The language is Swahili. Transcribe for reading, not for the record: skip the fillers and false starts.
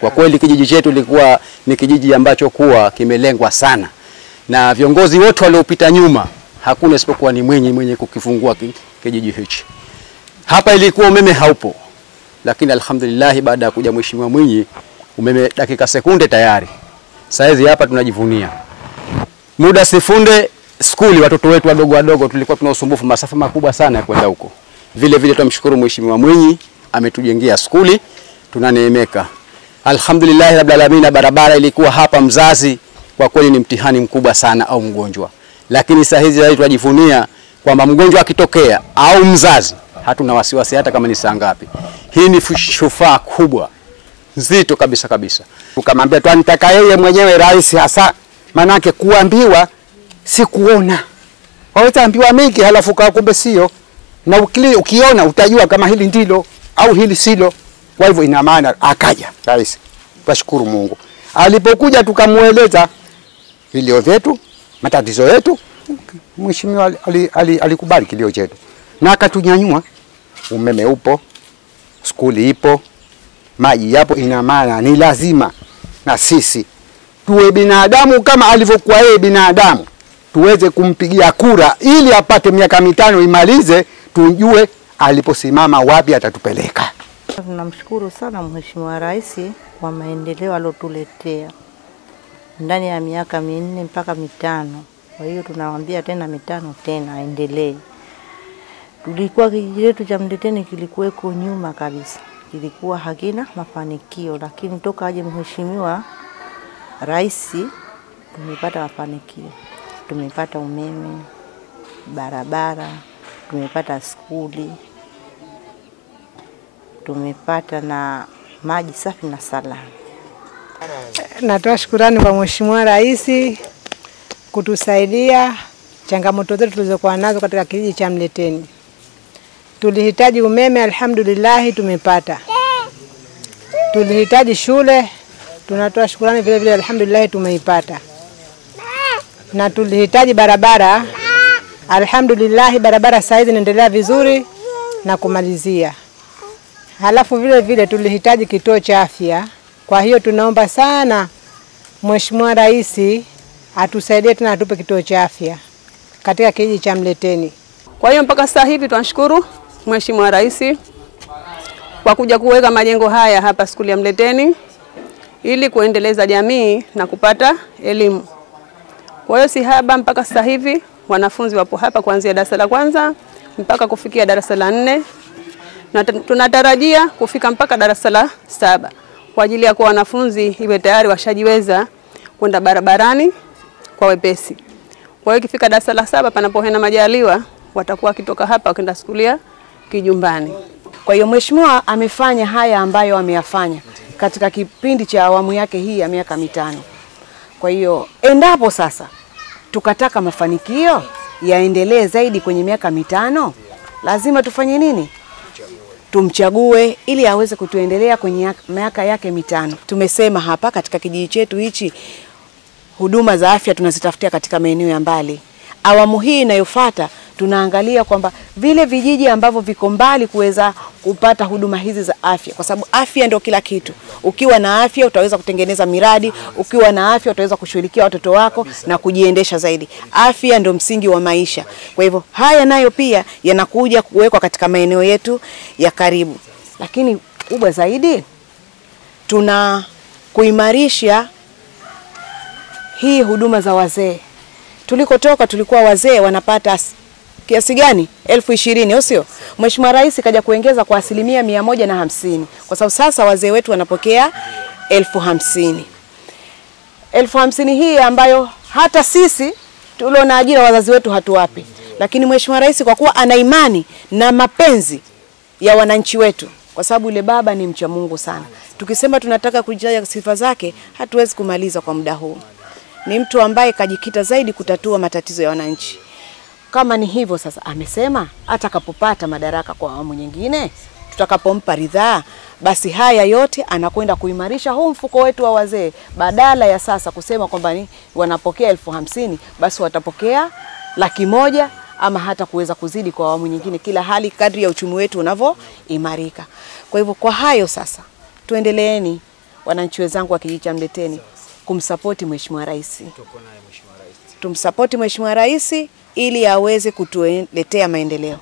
Kwa kweli kijiji chetu kilikuwa ni kijiji ambacho kuwa kimelengwa sana. Na viongozi wote waliopita nyuma hakuna isipokuwa ni Mwinyi mwenye kukifungua kijiji hichi. Hapa ilikuwa umeme haupo. Lakini alhamdulillah baada ya kuja Mheshimiwa Mwinyi umeme dakika sekunde tayari. Saizi hapa tunajivunia. Muda sifunde skuli watoto wetu wadogo tulikuwa tuna usumbufu masafa makubwa sana ya kwenda huko. Vile vile tumshukuru Mheshimiwa Mwinyi ametujengea skuli, tunaneemeka. Alhamdulillah rabbil alamin. Barabara ilikuwa hapa Mzazi kwa kweli ni mtihani mkubwa sana au mgonjwa. Lakini saa hizi zaidi tunajivunia kwamba mgonjwa akitokea au mzazi hatuna wasiwasi hata kama ni saa ngapi. Hii ni shufaa kubwa nzito kabisa. Tukamwambia tunataka yeye mwenyewe rais hasa, manake kuambiwa si kuona. Waweza ambiwa mengi halafu kumbe sio. Na ukiona utajua kama hili ndilo au hili silo. Kwa hivyo ina maana akaja rais. Tunashukuru Mungu. Alipokuja tukamueleza vilio vyetu, matatizo yetu, Mheshimiwa alikubali kilio chetu. Na akatunyanyua. Umeme upo, skuli ipo, maji yapo. Ina maana ni lazima na sisi tuwe binadamu kama alivyokuwa yeye binadamu, tuweze kumpigia kura ili apate miaka 5 imalize, tujue aliposimama wapi atatupeleka. Tunamshukuru sana Mheshimiwa Rais kwa maendeleo alotuletea ndani ya miaka 4 mpaka 5. Kwa hiyo tunamwambia tena 5 tena aendelee. Tulikuwa kijiji chetu cha Mleteni kilikuweko nyuma kabisa. Kilikuwa hakina mafanikio, lakini toka aje Mheshimiwa Rais tumepata mafanikio. Tumepata umeme, barabara, tumepata skuli, tumepata na maji safi na salama. Natoa shukrani kwa Mheshimiwa Rais kutusaidia changamoto zetu tulizokuwa nazo katika kijiji cha Mleteni. Tulihitaji umeme, alhamdulillah tumepata. Tulihitaji shule, tunatoa shukrani vile vile alhamdulillah tumeipata. Na tulihitaji barabara, alhamdulillah barabara saizi inaendelea vizuri na kumalizia. Halafu vile vile tulihitaji kituo cha afya. Kwa hiyo tunaomba sana Mheshimiwa Rais atusaidie tena atupe kituo cha afya katika kijiji cha Mleteni. Kwa hiyo mpaka sasa hivi tunashukuru Mheshimiwa Rais kwa kuja kuweka majengo haya hapa skuli ya Mleteni ili kuendeleza jamii na kupata elimu. Kwa hiyo si haba mpaka sasa hivi wanafunzi wapo hapa kuanzia darasa la 1 mpaka kufikia darasa la 4 na tunatarajia kufika mpaka darasa la 7 kwa ajili ya kwa wanafunzi iwe tayari washajiweza kwenda barabarani kwa wepesi. Kwa hiyo ikifika darasa la 7 panapohena majaliwa watakuwa kitoka hapa wakaenda skulia kijumbani. Kwa hiyo Mheshimiwa amefanya haya ambayo ameyafanya katika kipindi cha awamu yake hii ya miaka 5. Kwa hiyo endapo sasa tukataka mafanikio yaendelee zaidi kwenye miaka 5, lazima tufanye nini? Tumchague ili aweze kutuendelea kwenye miaka yake 5. Tumesema hapa katika kijiji chetu hichi huduma za afya tunazitafutia katika maeneo ya mbali. Awamu hii inayofuata tunaangalia kwamba vile vijiji ambavyo viko mbali kuweza kupata huduma hizi za afya, kwa sababu afya ndio kila kitu. Ukiwa na afya utaweza kutengeneza miradi, ukiwa na afya utaweza kushughulikia watoto wako na kujiendesha zaidi. Afya ndio msingi wa maisha. Kwa hivyo haya nayo pia yanakuja kuwekwa katika maeneo yetu ya karibu. Lakini kubwa zaidi tuna kuimarisha hii huduma za wazee. Tulikotoka tulikuwa wazee wanapata kiasi gani? 20,000, au sio? Mheshimiwa Rais kaja kuongeza kwa 150%, kwa sababu sasa wazee wetu wanapokea 50,000. 50,000 hii ambayo hata sisi tulio na ajira wazazi wetu hatuwapi. Lakini Mheshimiwa Rais kwa kuwa ana imani na mapenzi ya wananchi wetu, kwa sababu yule baba ni mcha Mungu sana. Tukisema tunataka kujaja sifa zake hatuwezi kumaliza kwa muda huu. Ni mtu ambaye kajikita zaidi kutatua matatizo ya wananchi. Kama ni hivyo sasa amesema atakapopata madaraka kwa awamu nyingine, tutakapompa ridhaa, basi haya yote anakwenda kuimarisha huu mfuko wetu wa wazee. Badala ya sasa kusema kwamba ni wanapokea 50,000, basi watapokea 100,000 ama hata kuweza kuzidi kwa awamu nyingine, kila hali kadri ya uchumi wetu unavyoimarika. Kwa hivyo kwa hayo sasa tuendeleeni wananchi wenzangu wa kijiji cha Mleteni kumsapoti Mheshimiwa Rais. Tumsapoti Mheshimiwa Rais ili aweze kutuletea maendeleo.